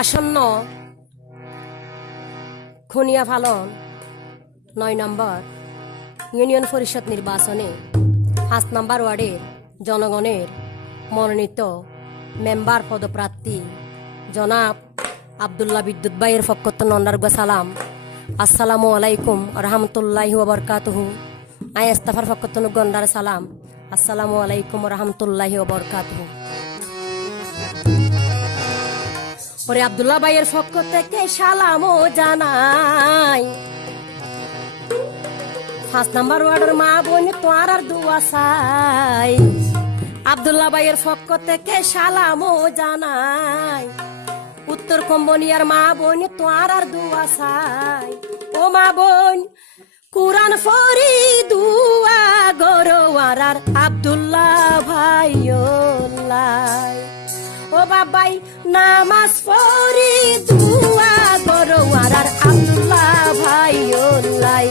আসন্ন খুনিয়া ফালন নয় নম্বর ইউনিয়ন পরিষদ নির্বাচনে পাঁচ নম্বর ওয়ার্ডের জনগণের মনোনীত মেম্বার পদপ্রার্থী জনাব আবদুল্লাহ বিদ্যুৎ ভাইয়ের ফকত নন্দারগা সালাম। আসসালামু আলাইকুম রহমতুল্লাহি ওবরকাতুহু আই ইস্তাফার ফকত গন্ডার সালাম। আসসালামু আলাইকুম রহমতুল্লাহি ওবরকাতুহু ওরে আবদুল্লাহ ভাইয়ের পক্ষ থেকে সালামও জানাই পাঁচ নাম্বার ওয়ার্ডের মা বোন তোয়ার আর দুয়া চাই। ভাইয়ের পক্ষ থেকে সালামও জানাই উত্তর কম্বনিয়ার মা বোন তোয়ার আর দুয়া চাই। ও মা বোন, কুরআন ফরি দুয়া গরোয়ার আর আবদুল্লাহ ও বাবাই, নামাজ পড়ি দুয়া করো আর আর আব্দুল্লাহ ভাই ওলাই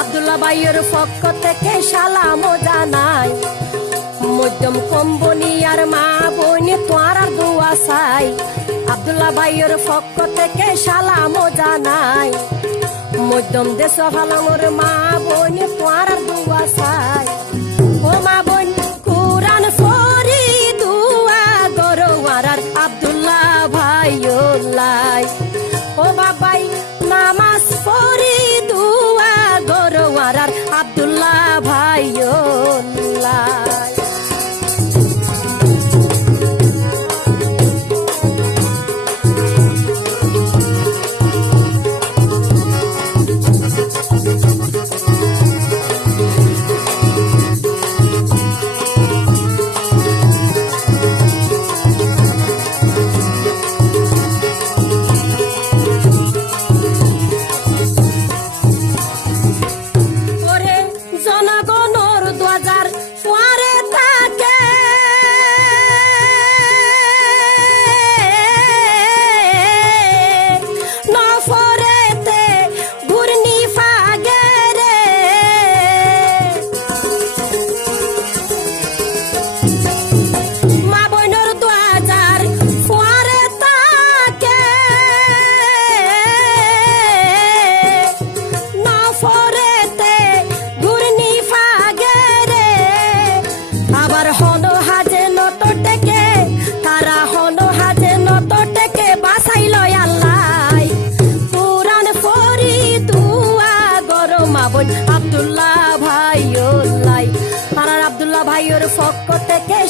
আব্দুল্লাহ ভাইয়ের পক্ষ থেকে সালাম জানাই। মধ্যম কম্বনি আর মা বোন তোয়ার আর দোয়া চাই। আব্দুল্লাহ ভাইয়ের পক্ষ থেকে সালাম জানাই। মধ্যম দেশ ভালর মা বোন তোয়ার আর দোয়া চাই। গরোয়ার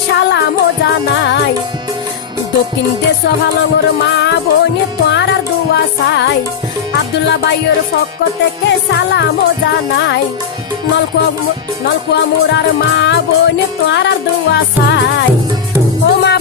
সালামও জানাই দক্ষিণ দেশ ভালঙ্গর মা বোন তোয়ার আর দুয়া চাই। আব্দুল্লাহ ভাইয়ের পক্ষ থেকে সালামও জানাই নলকুয়া নলকুয়া মোরার মা বোন তোয়ার আর দুয়া ও মা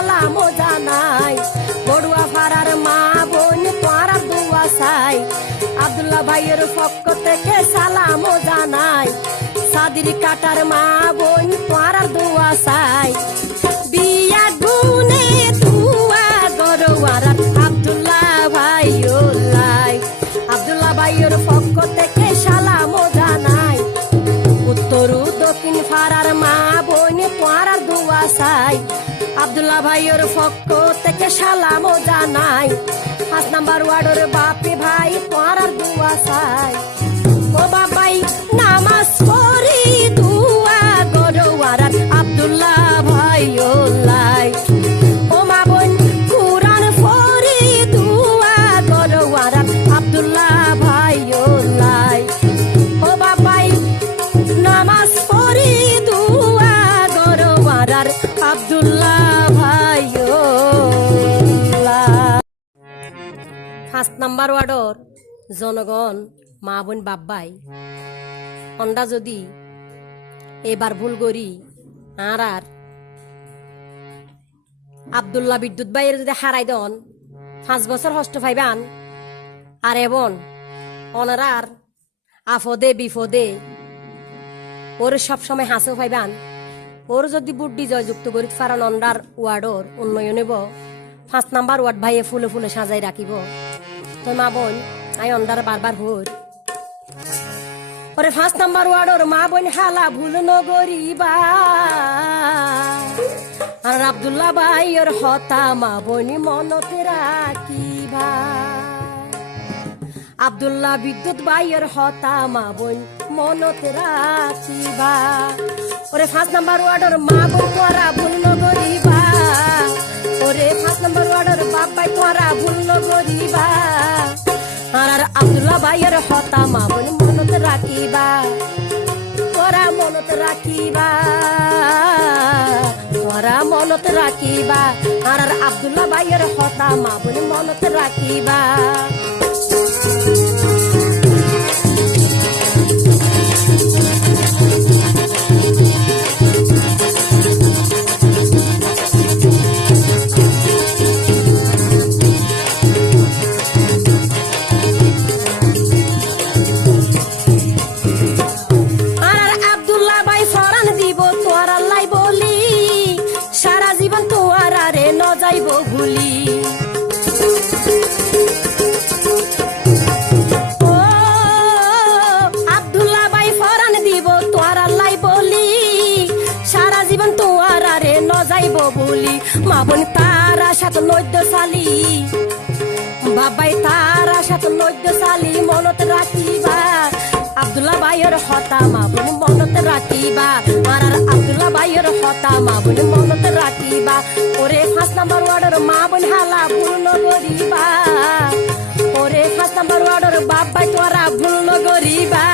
থেকে সালাম জানাই। বড়ুয়া ফারার মা বোন তোরা দুয়া চাই। ভাইয়ের পক্ষ থেকে সালাম জানাই। সাদির কাটার মা বোন তোরা দুয়া চাই। বিয়া গুনে তুয়া গরোয়ার আব্দুল্লাহ ভাই ওলাই আব্দুল্লাহ ভাইয়ের পক্ষ থেকে সালাম জানাই। উত্তর দক্ষিণ ফারার মা বোন তোয়ার দুয়া আব্দুল্লাহ ভাইয়ের পক্ষ থেকে সালাম ও জানাই। পাঁচ নাম্বার ওয়ার্ডের বাপে ভাই, পড়ার দুয়া চাই ও বাবাই পাঁচ নাম্বার ওয়ার্ডর জনগণ মা বোন বাব্বাই অন্ডা যদি এবার ভুল করি আর আর আবদুল্লাহ বিদ্যুৎ ভাইয়ের যদি হারাই দন পাঁচ বছর হষ্ট পাইবান আর এবন অনারার আফদে বিফদে ওর সব সময় হাসও পাইবান। ওর যদি বুদ্ধি জয়যুক্ত করি ফারান অন্ডার ওয়ার্ডর উন্নয়ন হইব, পাঁচ নাম্বার ওয়ার্ড ভাইয়ে ফুলে ফুলে সাজাই রাখিব তো মা বোন আই বারবার ওরে নাম্বার ওয়ার্ডর মা বোন হালা ভুল নগরিবা আর আব্দুল্লাহ ভাই ওর হতা মা বোনি মনতে রাখিবা আব্দুল্লাহ বিদ্যুৎ ভাইয়ের হতা মা বোন মনত রাখিবা ওরে পাঁচ নাম্বার ওয়ার্ডের মা বোন তোরা ভুল ওরে পাঁচ নম্বর ওয়ার্ডের বাপাই তোরা ভুল নগরিবা আর আব্দুল্লাহ ভাইয়ের হতা মা বোন মনত রাখিবা। তোরা মনত রাখিবা। তোরা মনত রাখিবা। আর আব্দুল্লাহ ভাইয়ের হতা মা বোন মনত রাখিবা। যাইব ভুলি মা বোন তার আশাত নৈদ্য সালি বাবাই তার আশাত নৈদ্য সালি মনত রাখিবা। আব্দুল্লাহ ভাইয়ের হতা, মা বোন মনত রাখিবা। আর আব্দুল্লাহ ভাইয়ের হতা, মা বোন মনত রাখিবা। ওরে পাঁচ নাম্বার ওয়ার্ডের মা বোন হালা ভুল নগরিবা ওরে পাঁচ নাম্বার ওয়ার্ডের বাপ ভাই তোরা ভুল নগরিবা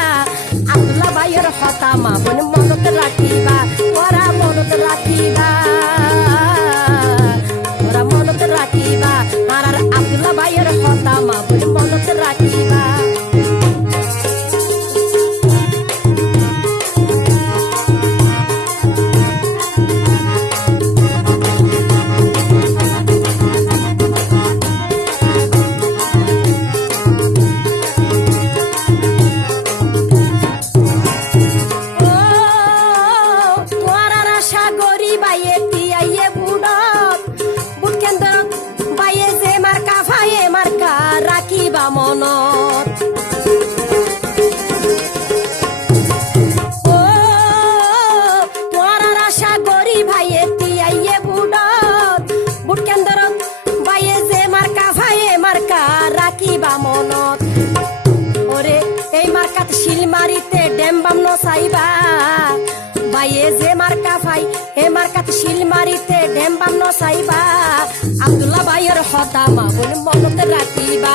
আব্দুল্লাহ ভাইয়ের হতা, মা বোন মনত রাখিবা। তোরা মনত রাখিবা। এ মার্কাত শিল মারিতে ডেম্বাম নসাইবা আব্দুল্লাহ ভাইয়ের হতা বোন মনত রাখিবা।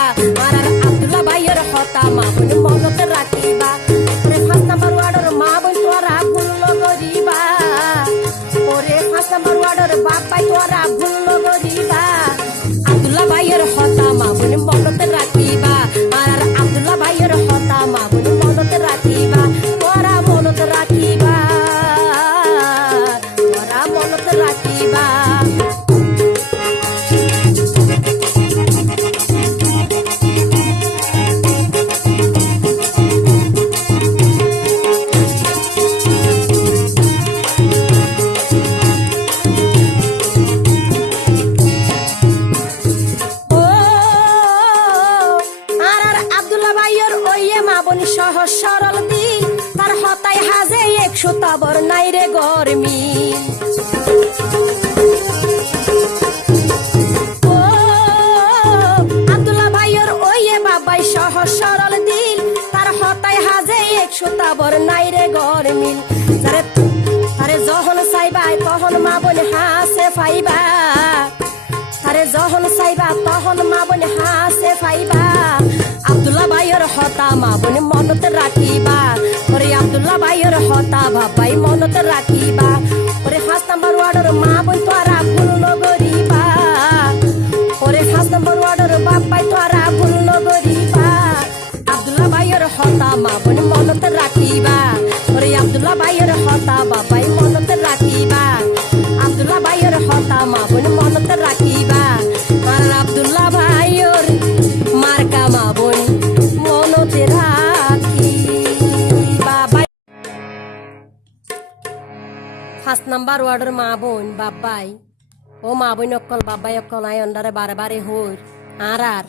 রে মিল। তারে তারে যখন চাইবাই, তখন মা বলে হাসে ফাইবা। তারে যখন চাইবা, তখন মা বলে হাসে ফাইবা। আব্দুল্লাহ ভাইয়ের হতা মা বলে, মনত রাখিবা। ওরে আব্দুল্লাহ ভাইয়ের হতা বাবাই, মনত রাখিবা। ওরে হাস নাম্বার ওয়ার্ডের মা বোন ওয়ার্ডের মা বোন বাবাই ও মা বোন অকল বাবাই অকল আই অন্ডারে বারে বারে হই আর আর।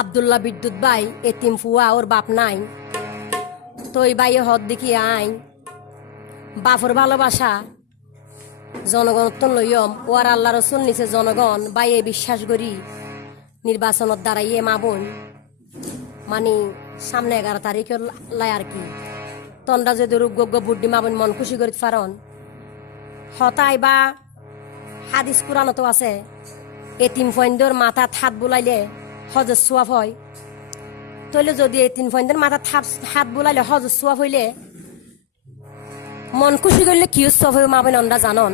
আবদুল্লাহ বিদ্যুৎ ভাই, এতিম ফুয়া, ওর বাপ নাই। তো এই ভাই হদ দেখি আই। বাপর ভালোবাসা জনগণ তো লইয়ম। ও আর আল্লাহ রসুল নিচে জনগণ। বাই এ বিশ্বাস করি, নির্বাচনত দাঁড়াইয়ে মা বোন। মানে সামনে এগারো তারিখে লাই আর কি। তন্ডা যদি রোগ্য বুদ্ধি মা বোন মন খুশি করি পারন হতাই বা হাদিস কোরআনতো আছে, এতিম ফৈন্দর মাথাত হাত বুলাইলে হজর সোয়াব হয়। তইলে যদি এতিম ফৈন্দর মাথাত হাত হাত বুলাইলে হজর সোয়াব হইলে, মন খুশি করলে কি উৎসব হবে মা বোন অন্ডা জানন।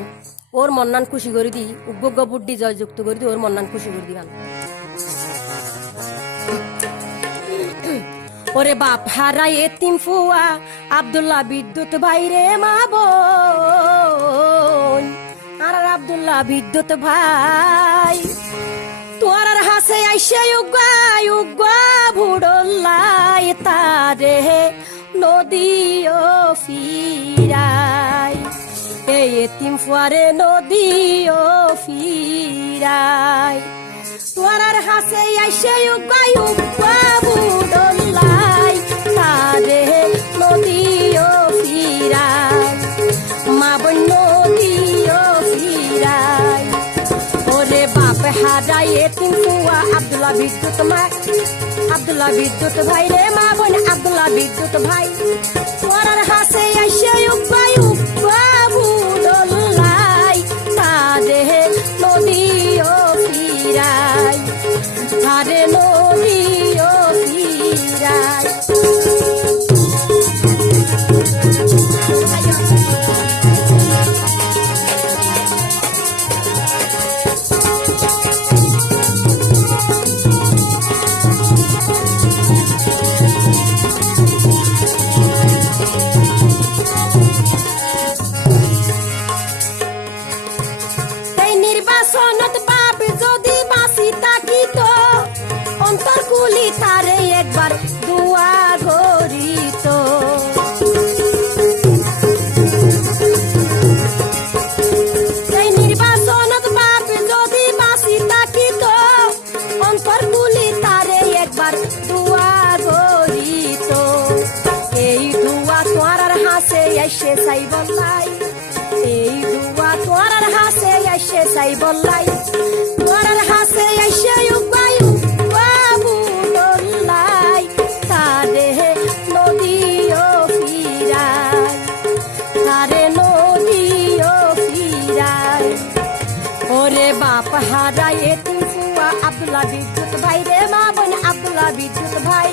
ওর মন্নান খুশি করে দি উগ্র বুদ্ধি জয়যুক্ত করে দি ওর মন্নান খুশি করে দিবান। ওরে বাপ, হারাই এতিম ফুয়া, আব্দুল্লাহ বিদ্যুৎ ভাইরে মা বোন। আর আব্দুল্লাহ বিদ্যুৎ ভাই, তোর আর হাসে আইসে উগা উগা ভুড়ল্লাই তারে নদী ও ফিরাই। এই এতিম ফুয়ারে নদী ও ফিরাই। তোর আর হাসে আইসে উগা উগা ভুড়ল্লাই আব্দুল্লাহ বিদ্যুৎ মা আব্দুল্লাহ বিদ্যুৎ ভাই রে মা বোন আব্দুল্লাহ বিদ্যুৎ ভাই। পরার হাসে ওরে বাপ হারাই এতিম ফুয়া আব্দুল্লা বিদ্যুৎ ভাই রে মা বোন আব্দুল্লা বিদ্যুৎ ভাই।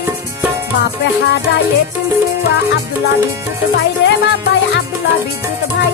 বাপ হারাই এতিম ফুয়া আব্দুল্লা বিদ্যুৎ ভাই রে মা ভাই আব্দুল্লা বিদ্যুৎ ভাই।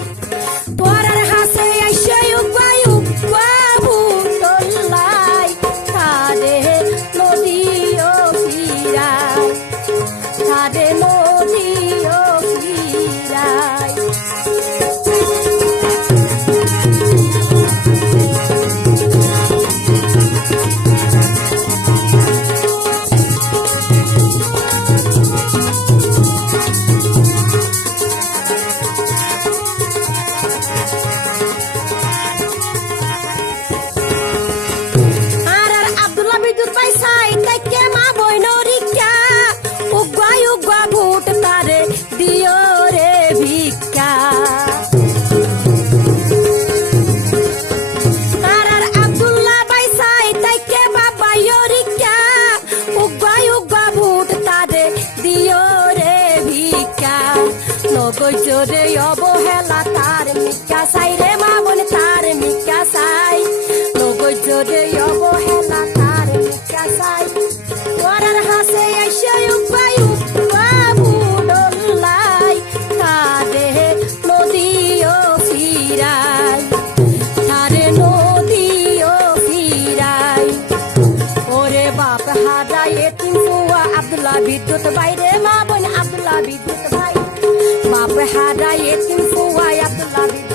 নগৈজ রে অবহেলা, তার মিকা সাই রে মা বোন, তার মিকা সাই নগৈজ রে অবহেলা, তার মিকা সাই পরার হাসে এসে উপায় বাপ বিদ্যুৎ বাইরে মা বোন আব্দুল্লাহ বিদ্যুৎ ভাই বাপ হারাই